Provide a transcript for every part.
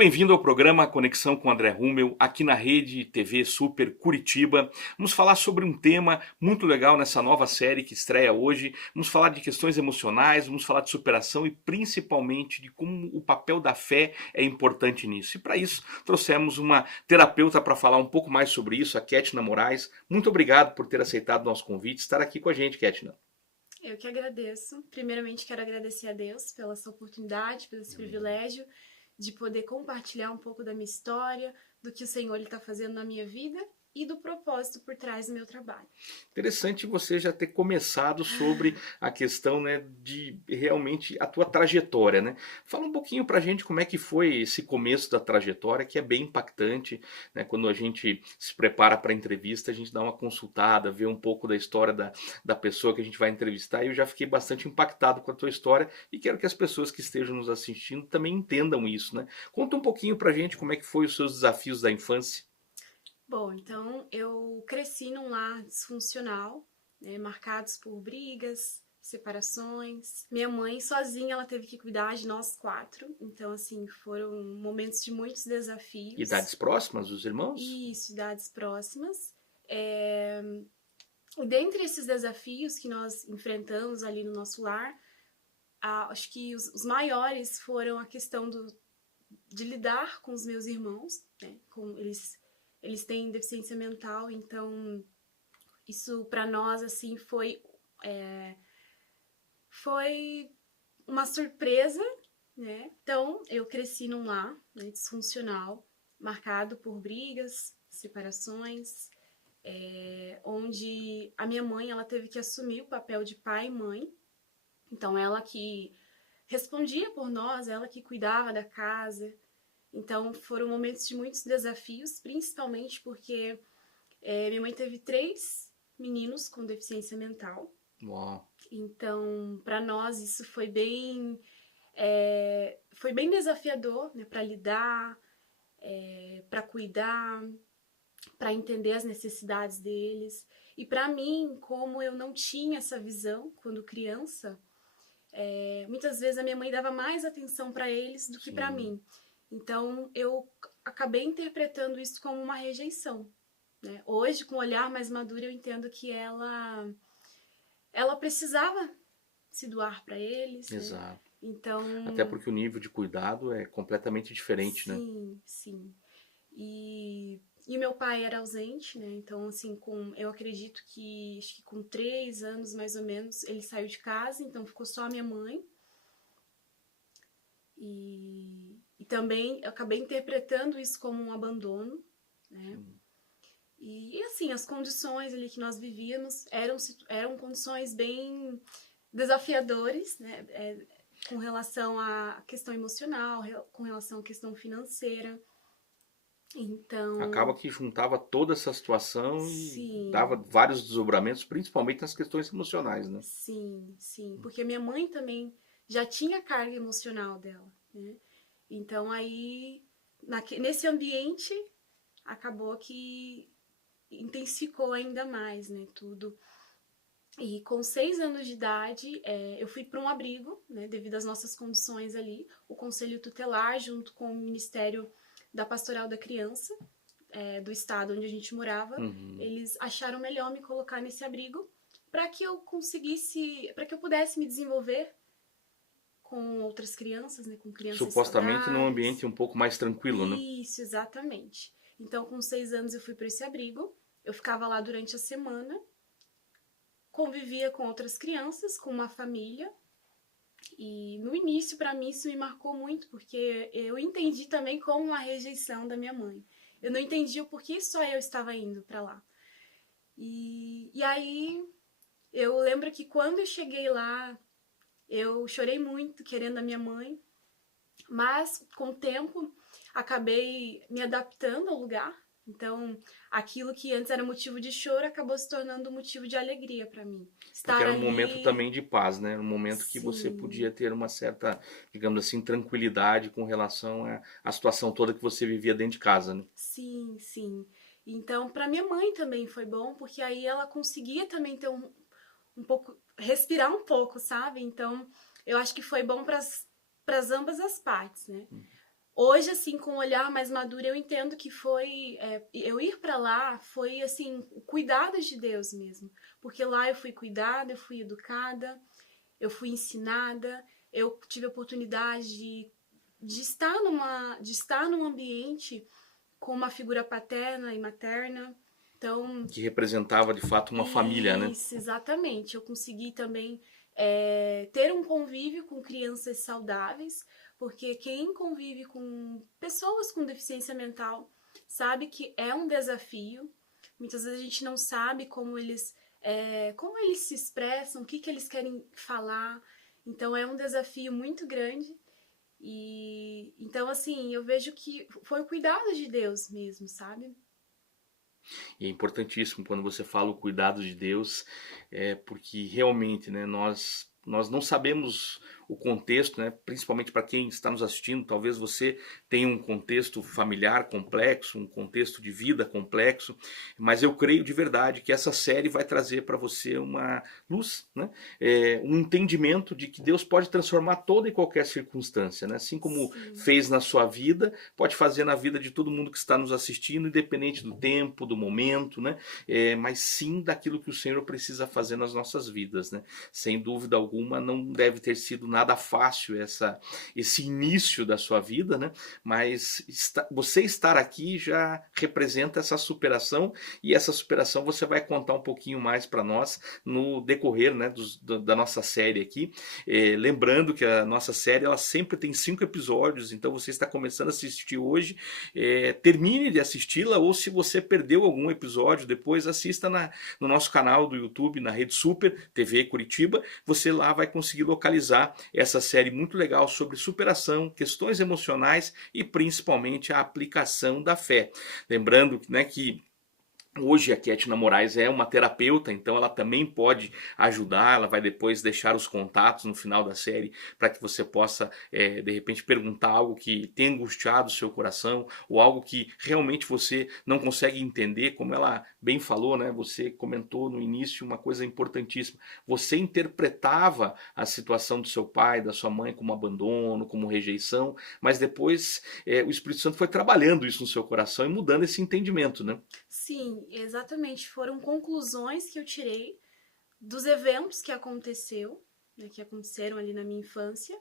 bem-vindo ao programa Conexão com André Rummel, aqui na Rede TV Super Curitiba. Vamos falar sobre um tema muito legal nessa nova série que estreia hoje. Vamos falar de questões emocionais, vamos falar de superação e principalmente de como o papel da fé é importante nisso. E para isso, trouxemos uma terapeuta para falar um pouco mais sobre isso, a Ketna Moraes. Muito obrigado por ter aceitado o nosso convite, estar aqui com a gente, Ketna. Eu que agradeço. Primeiramente, quero agradecer a Deus pela essa oportunidade, pelo esse privilégio de poder compartilhar um pouco da minha história, do que o Senhor está fazendo na minha vida e do propósito por trás do meu trabalho. Interessante você já ter começado sobre a questão, né, de realmente a tua trajetória, né? Fala um pouquinho pra gente como é que foi esse começo da trajetória, que é bem impactante, né? Quando a gente se prepara para a entrevista, a gente dá uma consultada, vê um pouco da história da pessoa que a gente vai entrevistar, e eu já fiquei bastante impactado com a tua história e quero que as pessoas que estejam nos assistindo também entendam isso, né? Conta um pouquinho pra gente como é que foi os seus desafios da infância. Bom, então eu cresci num lar disfuncional, né, marcados por brigas, separações. Minha mãe sozinha, ela teve que cuidar de nós quatro. Então, assim, foram momentos de muitos desafios. Idades próximas, os irmãos? E idades próximas. E dentre esses desafios que nós enfrentamos ali no nosso lar, acho que os maiores foram a questão de lidar com os meus irmãos, né? Eles têm deficiência mental, então isso para nós assim foi uma surpresa, né? Então eu cresci num lar, né, disfuncional, marcado por brigas, separações, onde a minha mãe ela teve que assumir o papel de pai e mãe. Então ela que respondia por nós, ela que cuidava da casa. Então foram momentos de muitos desafios, principalmente porque minha mãe teve 3 meninos com deficiência mental. Uau. Então para nós isso foi bem desafiador, né, para lidar, para cuidar, para entender as necessidades deles. E para mim, como eu não tinha essa visão quando criança, muitas vezes a minha mãe dava mais atenção para eles do que para mim. Então eu acabei interpretando isso como uma rejeição, né? Hoje, com um olhar mais maduro, eu entendo que ela precisava se doar para eles, né? Exato. Então, Até porque o nível de cuidado é completamente diferente, né? sim, sim. E meu pai era ausente, né? Então, assim, eu acredito que, acho que com 3 anos, mais ou menos, ele saiu de casa, então ficou só a minha mãe. E também eu acabei interpretando isso como um abandono, né? E assim, as condições ali que nós vivíamos eram condições bem desafiadoras, né? Com relação à questão emocional, com relação à questão financeira. Acaba Então, que juntava toda essa situação e dava sim, vários desdobramentos, principalmente nas questões emocionais, né? sim, sim. Porque minha mãe também já tinha carga emocional dela, né? Então aí, nesse ambiente, acabou que intensificou ainda mais, né, tudo. E com 6 anos de idade, eu fui para um abrigo, né, devido às nossas condições ali. O Conselho Tutelar, junto com o Ministério da Pastoral da Criança, do estado onde a gente morava, eles acharam melhor me colocar nesse abrigo para que eu conseguisse, para que eu pudesse me desenvolver com outras crianças, né, com crianças Supostamente num saudáveis. ambiente um pouco mais tranquilo, né? Isso, exatamente. Então, com 6 anos eu fui para esse abrigo. Eu ficava lá durante a semana, convivia com outras crianças, com uma família. E no início, para mim, isso me marcou muito, porque eu entendi também como uma rejeição da minha mãe. Eu não entendi o porquê só eu estava indo para lá. E aí, eu lembro que quando eu cheguei lá, eu chorei muito querendo a minha mãe, mas com o tempo acabei me adaptando ao lugar. Então, aquilo que antes era motivo de choro acabou se tornando motivo de alegria para mim. Porque Estar era um momento ali, também de paz, né? Um momento que você sim, podia ter uma certa, digamos assim, tranquilidade com relação à situação toda que você vivia dentro de casa, né? sim, sim. Então, para minha mãe também foi bom, porque aí ela conseguia também ter um pouco, respirar um pouco, sabe? Então, eu acho que foi bom para ambas as partes, né? Hoje, assim, com um olhar mais maduro, eu entendo que eu ir para lá foi, assim, o cuidado de Deus mesmo. Porque lá eu fui cuidada, eu fui educada, eu fui ensinada, eu tive a oportunidade de estar num ambiente com uma figura paterna e materna. Então, Que representava de fato uma família, né? isso, exatamente. Eu consegui também ter um convívio com crianças saudáveis, porque quem convive com pessoas com deficiência mental sabe que é um desafio. Muitas vezes a gente não sabe como eles se expressam, o que eles querem falar. Então é um desafio muito grande. E então, assim, eu vejo que foi o cuidado de Deus mesmo, sabe? E é importantíssimo quando você fala o cuidado de Deus, porque realmente, né, nós não sabemos o contexto, né, principalmente para quem está nos assistindo. Talvez você tenha um contexto familiar complexo, um contexto de vida complexo, mas eu creio de verdade que essa série vai trazer para você uma luz, né, um entendimento de que Deus pode transformar toda e qualquer circunstância, né, assim como Sim. fez na sua vida, pode fazer na vida de todo mundo que está nos assistindo, independente do tempo, do momento, né, mas sim daquilo que o Senhor precisa fazer nas nossas vidas, né. Sem dúvida alguma, não deve ter sido nada fácil esse início da sua vida, né? Mas você estar aqui já representa essa superação, e essa superação você vai contar um pouquinho mais para nós no decorrer, né, da nossa série aqui. Lembrando que a nossa série ela sempre tem 5 episódios, então você está começando a assistir hoje, termine de assisti-la, ou se você perdeu algum episódio, depois assista no nosso canal do YouTube, na Rede Super TV Curitiba. Você lá vai conseguir localizar essa série muito legal sobre superação, questões emocionais e principalmente a aplicação da fé. Lembrando, né, que hoje a Kétina Moraes é uma terapeuta, então ela também pode ajudar. Ela vai depois deixar os contatos no final da série para que você possa, de repente, perguntar algo que tem angustiado o seu coração, ou algo que realmente você não consegue entender. Como ela bem falou, né? Você comentou no início uma coisa importantíssima. Você interpretava a situação do seu pai, da sua mãe como abandono, como rejeição, mas depois o Espírito Santo foi trabalhando isso no seu coração e mudando esse entendimento, né? Sim, exatamente. Foram conclusões que eu tirei dos eventos que que aconteceram ali na minha infância,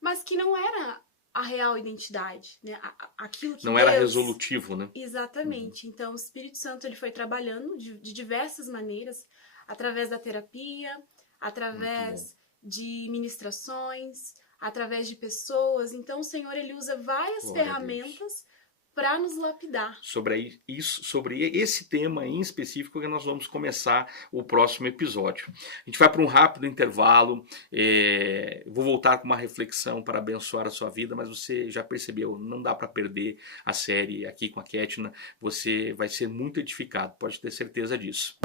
mas que não era a real identidade, né? Aquilo que não Deus... era resolutivo, né? Exatamente. Então, o Espírito Santo ele foi trabalhando de diversas maneiras, através da terapia, através de ministrações, através de pessoas. Então, o Senhor ele usa várias ferramentas para nos lapidar. Sobre esse tema em específico que nós vamos começar o próximo episódio. A gente vai para um rápido intervalo, vou voltar com uma reflexão para abençoar a sua vida, mas você já percebeu, não dá para perder a série aqui com a Kétina. Você vai ser muito edificado, pode ter certeza disso.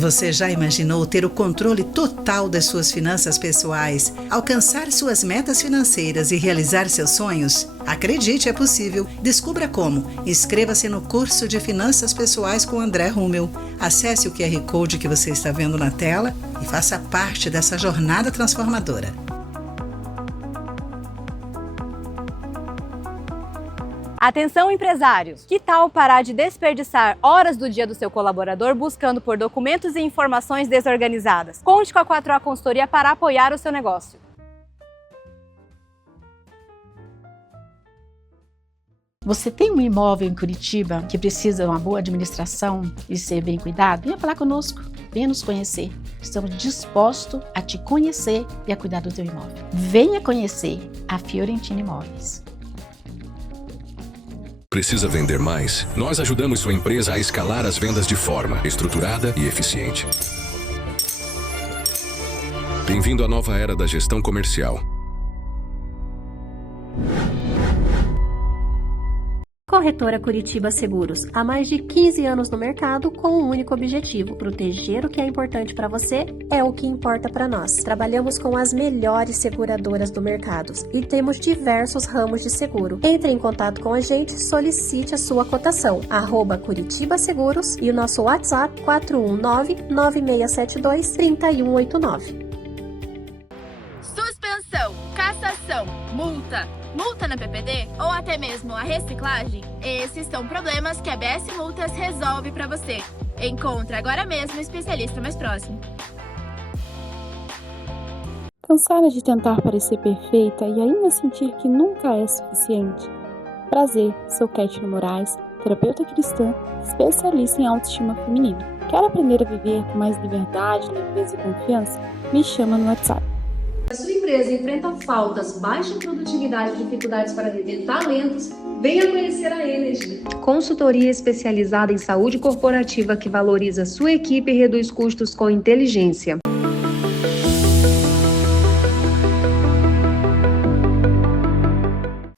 Você já imaginou ter o controle total das suas finanças pessoais, alcançar suas metas financeiras e realizar seus sonhos? Acredite, é possível. Descubra como. Inscreva-se no curso de Finanças Pessoais com André Rummel. Acesse o QR Code que você está vendo na tela e faça parte dessa jornada transformadora. Atenção, empresários! Que tal parar de desperdiçar horas do dia do seu colaborador buscando por documentos e informações desorganizadas? Conte com a 4A Consultoria para apoiar o seu negócio. Você tem um imóvel em Curitiba que precisa de uma boa administração e ser bem cuidado? Venha falar conosco, venha nos conhecer. Estamos dispostos a te conhecer e a cuidar do teu imóvel. Venha conhecer a Fiorentina Imóveis. Precisa vender mais? Nós ajudamos sua empresa a escalar as vendas de forma estruturada e eficiente. Bem-vindo à nova era da gestão comercial. Corretora Curitiba Seguros, há mais de 15 anos no mercado com um único objetivo: proteger o que é importante para você é o que importa para nós. Trabalhamos com as melhores seguradoras do mercado e temos diversos ramos de seguro. Entre em contato com a gente, solicite a sua cotação, @Curitiba Seguros e o nosso WhatsApp 419-9672-3189. multa na PPD ou até mesmo a reciclagem? Esses são problemas que a BS Multas resolve para você. Encontre agora mesmo o especialista mais próximo. Cansada de tentar parecer perfeita e ainda sentir que nunca é suficiente? Prazer, sou Kétila Moraes, terapeuta cristã, especialista em autoestima feminina. Quer aprender a viver com mais liberdade, leveza e confiança? Me chama no WhatsApp. Se a sua empresa enfrenta faltas, baixa produtividade e dificuldades para reter talentos, venha conhecer a Energy. Consultoria especializada em saúde corporativa que valoriza sua equipe e reduz custos com inteligência.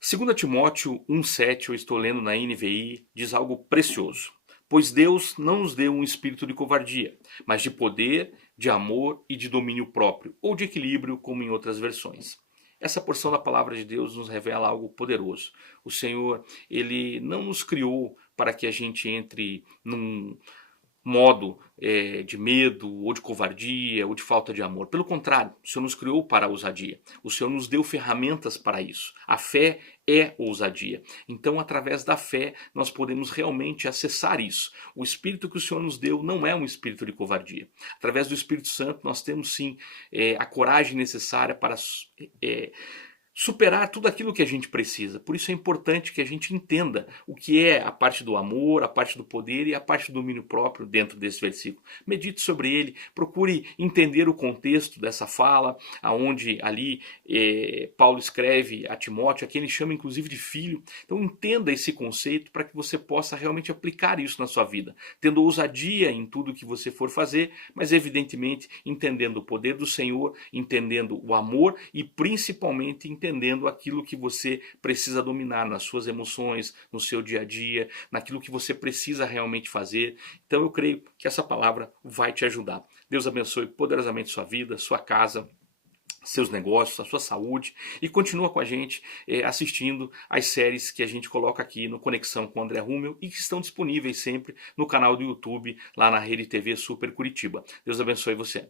2 Timóteo 1,7, eu estou lendo na NVI, diz algo precioso. Pois Deus não nos deu um espírito de covardia, mas de poder, de amor e de domínio próprio, ou de equilíbrio, como em outras versões. Essa porção da palavra de Deus nos revela algo poderoso. O Senhor, Ele não nos criou para que a gente entre num modo de medo, ou de covardia, ou de falta de amor. Pelo contrário, o Senhor nos criou para a ousadia. O Senhor nos deu ferramentas para isso. A fé é ousadia. Então, através da fé, nós podemos realmente acessar isso. O Espírito que o Senhor nos deu não é um espírito de covardia. Através do Espírito Santo, nós temos sim a coragem necessária para superar tudo aquilo que a gente precisa. Por isso é importante que a gente entenda o que é a parte do amor, a parte do poder e a parte do domínio próprio dentro desse versículo. Medite sobre ele, procure entender o contexto dessa fala, aonde ali Paulo escreve a Timóteo, a quem ele chama inclusive de filho. Então entenda esse conceito para que você possa realmente aplicar isso na sua vida, tendo ousadia em tudo que você for fazer, mas evidentemente entendendo o poder do Senhor, entendendo o amor e principalmente entendendo aquilo que você precisa dominar nas suas emoções, no seu dia a dia, naquilo que você precisa realmente fazer. Então eu creio que essa palavra vai te ajudar. Deus abençoe poderosamente sua vida, sua casa, seus negócios, a sua saúde, e continua com a gente assistindo as séries que a gente coloca aqui no Conexão com André Rummel e que estão disponíveis sempre no canal do YouTube, lá na Rede TV Super Curitiba. Deus abençoe você.